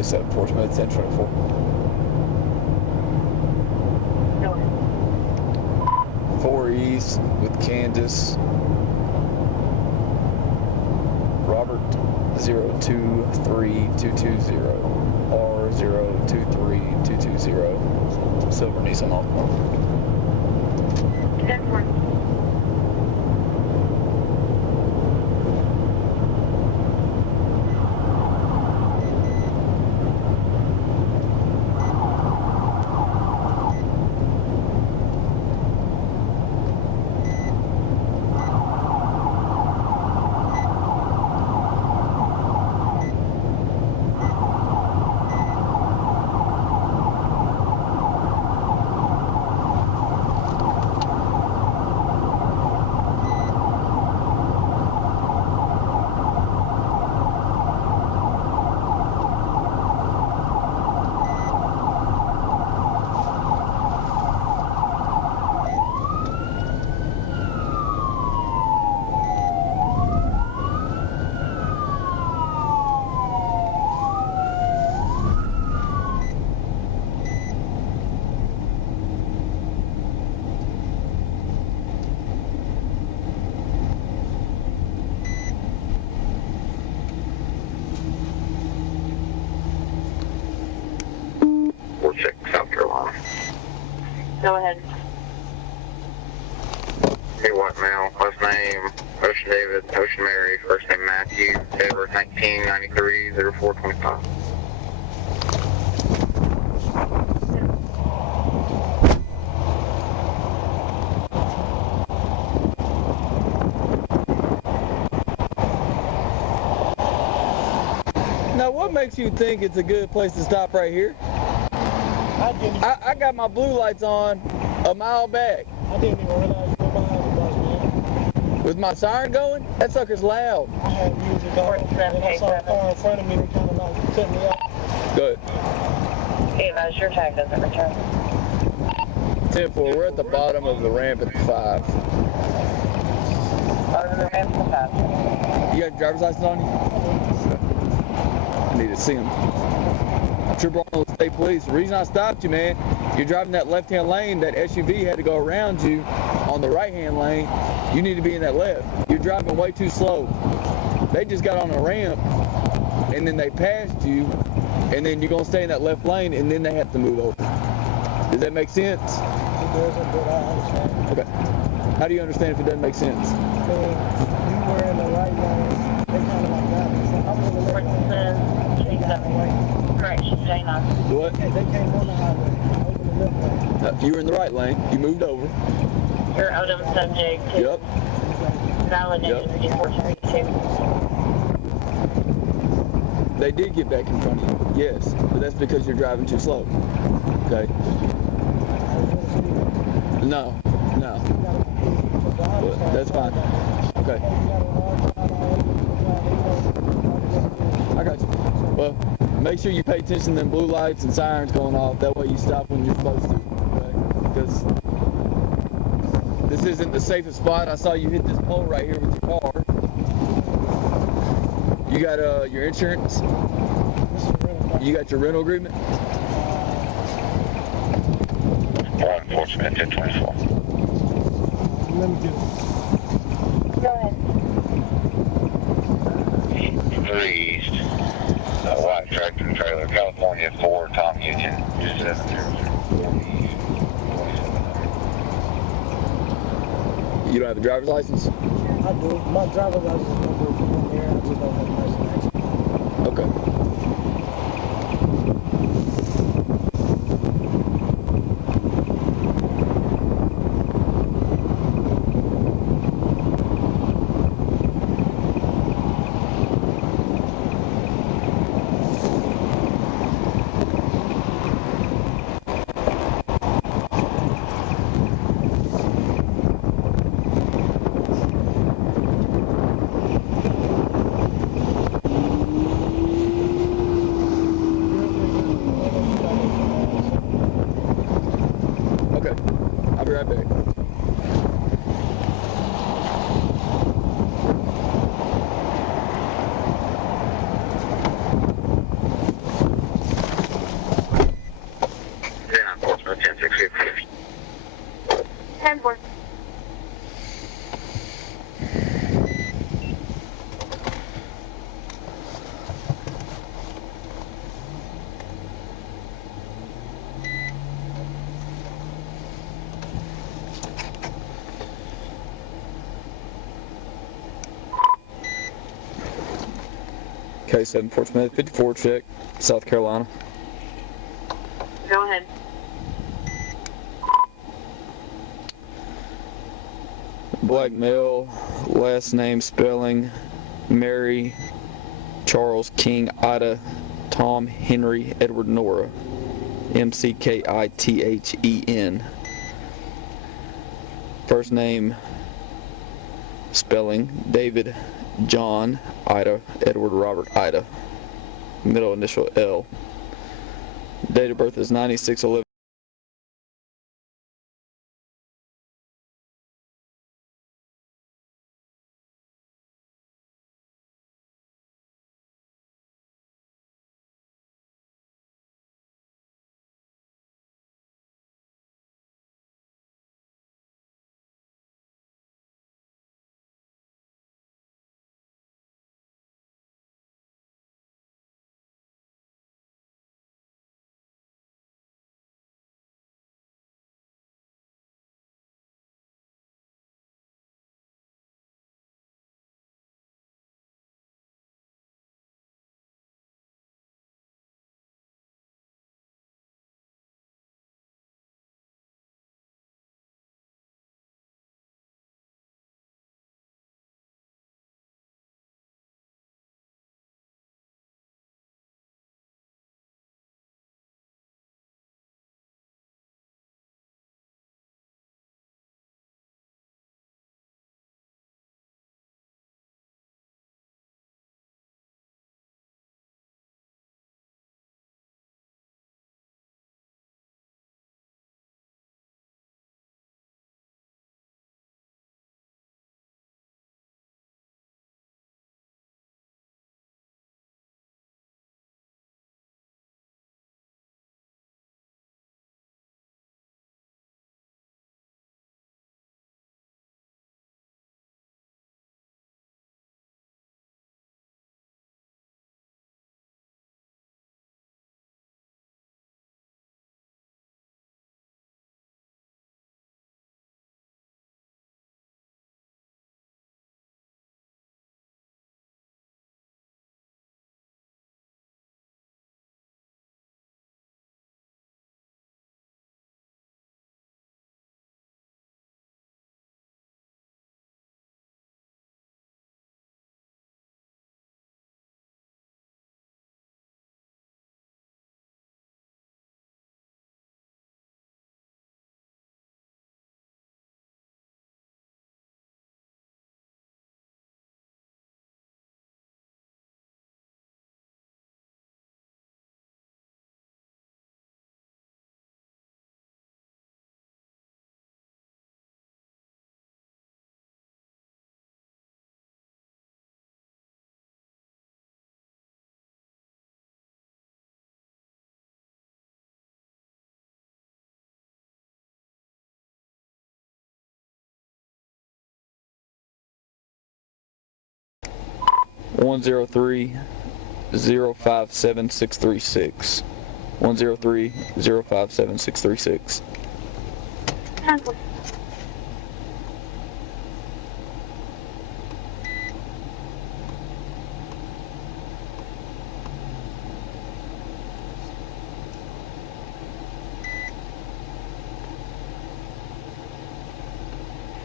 Okay, so Portsmouth 1024. No. 4 East with Candace. Robert 023220. R023220. Silver Nissan Altima. 10-4. South Carolina. Go ahead. Hey, what male? Last name Ocean David, Ocean Mary, first name Matthew, Edward 1993 0425. Now, what makes you think it's a good place to stop right here? I got my blue lights on a mile back. I didn't even realize you were behind the bus, man. With my siren going? That sucker's loud. I had music on, and I saw a car in front of me that kind of like cut me off. Good. Hey, Vaz, your tag doesn't return. 10-4, we're at the bottom of the ramp at the 5. Bottom of the ramp to 5. You got your driver's license on you? I need to see them. Triple Arnold State Police. The reason I stopped you, man, you're driving that left-hand lane. That SUV had to go around you on the right-hand lane. You need to be in that left. You're driving way too slow. They just got on a ramp, and then they passed you, and then you're going to stay in that left lane, and then they have to move over. Does that make sense? It doesn't, but I understand. Okay. How do you understand if it doesn't make sense? You were in the right lane. They kind of like that. I was in the left lane. Correction, J9. What? They came on the highway. I was in the left lane. You were in the right lane. You moved over. Your Odom subject to Yep. validated 5432. They did get back in front of you, yes, but that's because you're driving too slow. Okay? No. But that's fine. Okay. I got you. Well, make sure you pay attention to them blue lights and sirens going off. That way you stop when you're supposed to. Okay? Because this isn't the safest spot. I saw you hit this pole right here with your car. You got your insurance? You got your rental agreement? Law enforcement 1024. Let me get it. Go ahead. 3 East, white tractor trailer, California 4, Tom Union, 2700. You don't have a driver's license? I do. My driver's license number is on there. I just don't have a license. Okay. K7 Fort Smith, 54 check, South Carolina. Go ahead. Black male, last name spelling Mary, Charles, King, Ida, Tom, Henry, Edward, Nora. McKithen. First name spelling David, John, Ida, Edward, Robert, Ida. Middle initial L. Date of birth is 96/11. One 103-057-636. 103-057-636.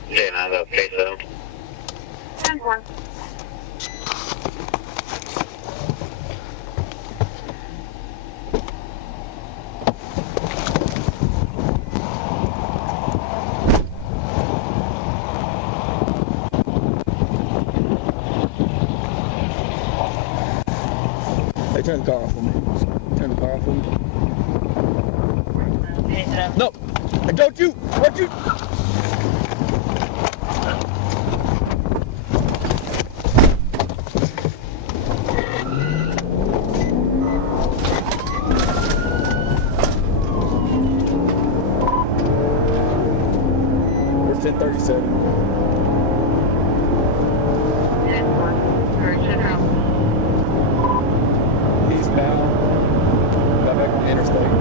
Yeah, I got K7. 10-1. Hey, turn the car off for me. Turn the car off for me. No! Don't you! What you? We're 1037. Eastbound. Got back on the interstate.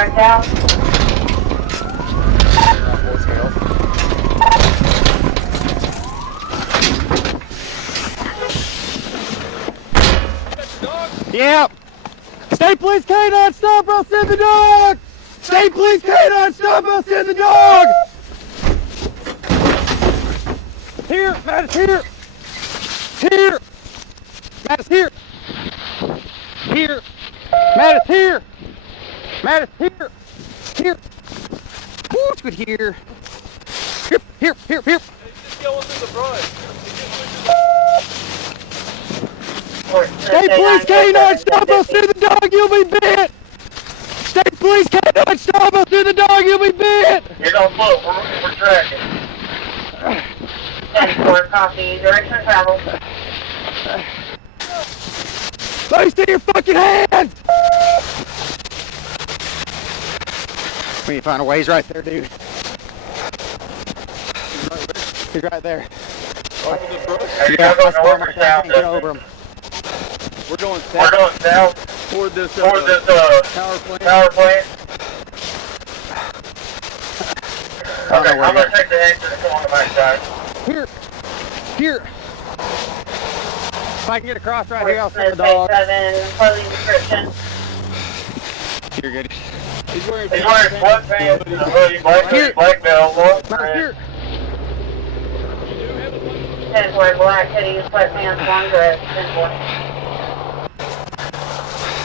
Direct out. Yep. State Police K9, stop, I'll send the dog! State Police K9, stop, I'll send the dog! Here, Matt is here! Here! Matt is here! Here! Matt is here! Matt is here! Here! Woo, it's good here! Here, here, here, here! Just going through the brush. State Police K9, stop, I'll send the dog, you'll be bit! State Police K9, stop, I'll send the dog, you'll be bit! Get on foot, we're tracking. 10-4, copy. Direction of travel. Let me see your fucking hands! We need to find a way, he's right there, dude. He's right there. Over the brush. Are you Yeah, guys I going north swear or I south? can't get over him. We're going We're south going south toward this, towards this power plant. power plant. I don't know Okay, where I'm he gonna take the exit and come on the backside. Here! Here! If I can get across right here, I'll send the Interstate dog. 7, clothing description. You're good. He's wearing He's wearing sweatpants and a hoodie, black hoodie, black belt, long Right here! 10-4, black hoodie, sweatpants, long dress, 10-4.